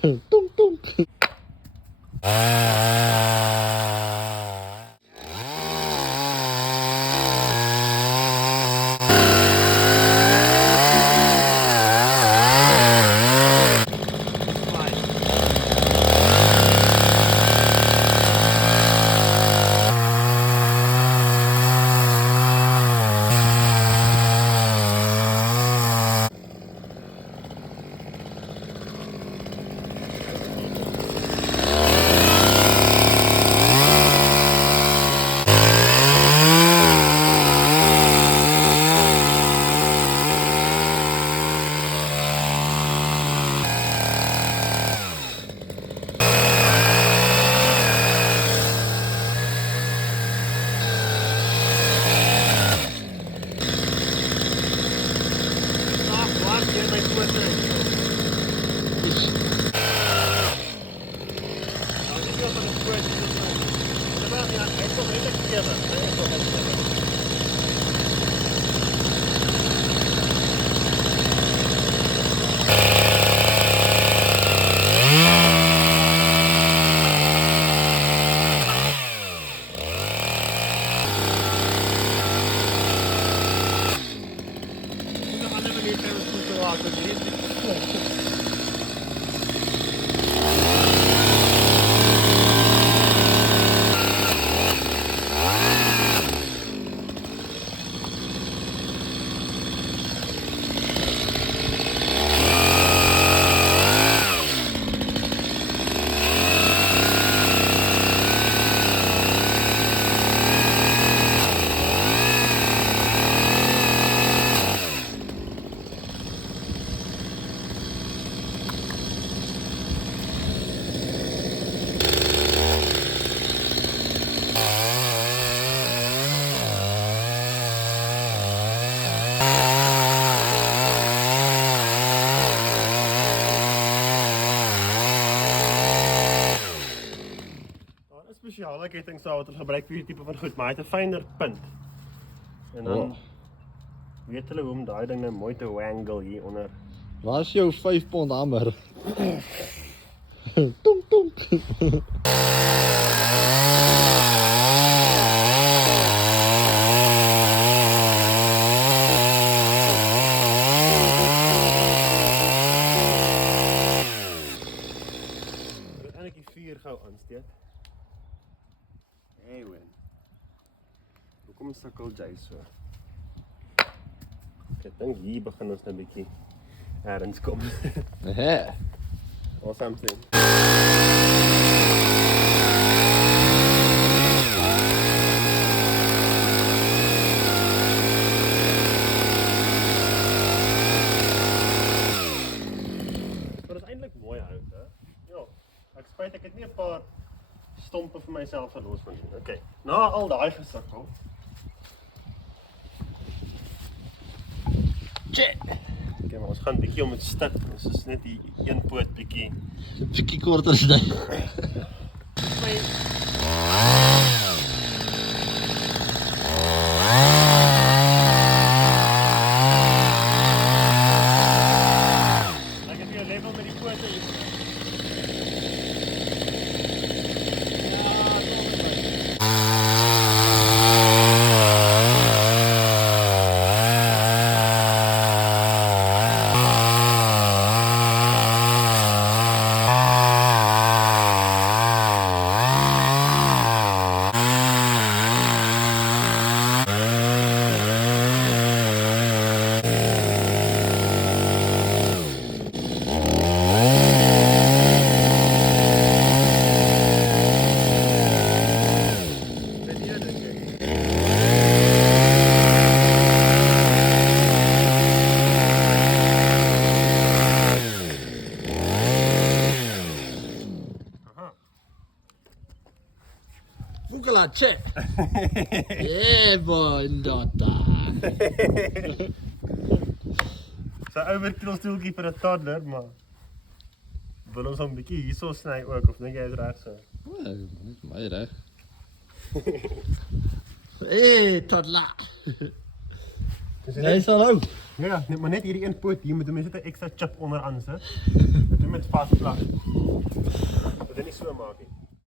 Tonk, tonk. Speciale kettingsaag wat hulle gebruik vir hierdie tipe van goed, maar hy het 'n fynner punt. En dan weet hulle hoe om daai ding nou mooi te wangle hier onder. Waar is jou 5 pond hamer? Tonk, tonk. Eintlik die vuur gou aansteek. Hey wen. Hoekom sukkel jy so? Ek dink hier begin ons nou 'n bietjie ergens kom. Or something. Maar dit is eintlik mooi hout, hè? Ja, ek spyt ek het nie 'n paar stompe vir myself verlos van doen. Okay, na al daai gesukkel. Okay, maar ons gaan 'n bietjie om dit stik. Ons is net die een poot bietjie korter sny. Che. Yeah boy, dota. So overkill stoeltjie vir 'n toddler, maar wil ons hom 'n bietjie hierso sny ook of dink jy is reg so? My reg. Hey, toddler. Jy sal hou. Ja, maar net hierdie een poot hier moet jy net 'n ekstra chip onderaan sit. Dat jy met vasplak. Dat jy nie so maak nie.